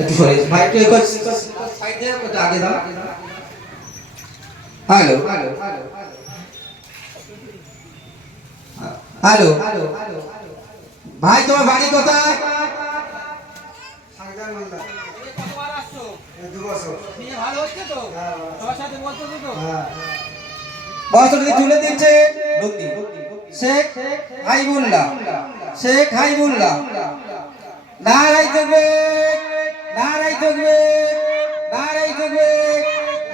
একটু সরে ভাই একটু একটু সাইড দিয়ে একটু আগে দাও। হ্যালো হ্যালো হ্যালো ভাই তোমার বাড়ি কোথায়? সাগদার মালদা। কতবার আসছো? 2 বছর। নিয়ে ভালো হচ্ছে তো? হ্যাঁ। সবার সাথে বলছো তো? হ্যাঁ। বস্ত্রটি তুলে দিচ্ছে শেখ হাইবুল্লাহ, শেখ হাইবুল্লাহ। নারাই থাকবে, নারাই থাকবে, নারাই থাকবে,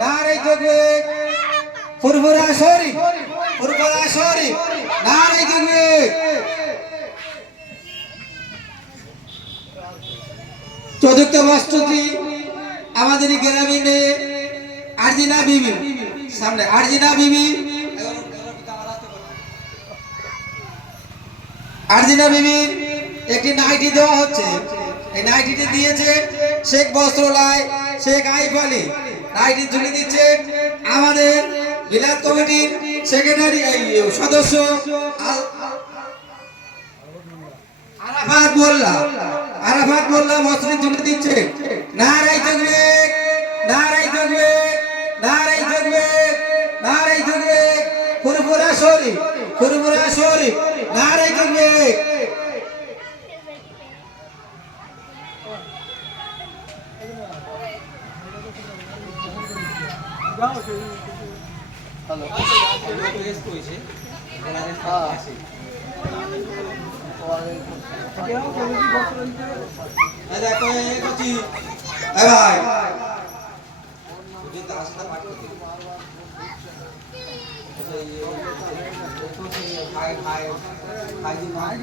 নারাই থাকবে। ফুরফুরা শরীফ, ফুরফুরা শরীফ, নারাই থাকবে। চতুর্থ বস্ত্রটি আমাদের গ্রামীণ আরজিনা বিবি, সামনে আরজিনা বিবি, আরজিনা বিবির একটি নাইটি দেওয়া হচ্ছে। এই নাইটিটি দিয়েছে শেখ বস্ত্রালয়, শেখ আইফ আলী। নাইটি তুলে দিচ্ছে আমাদের বিলাত কমিটির সেক্রেটারি সদস্য আরাফাত মোল্লা, আরাফাত মোল্লা বস্ত্রটি তুলে দিচ্ছে। নারাই তাকবীর, নারাই তাকবীর, নারাই তাকবীর, নারাই তাকবীর। ফুরফুরা শরীফ, ফুরফুরা শরীফ, নারাই তাকবীর। হ্যালো। ভাই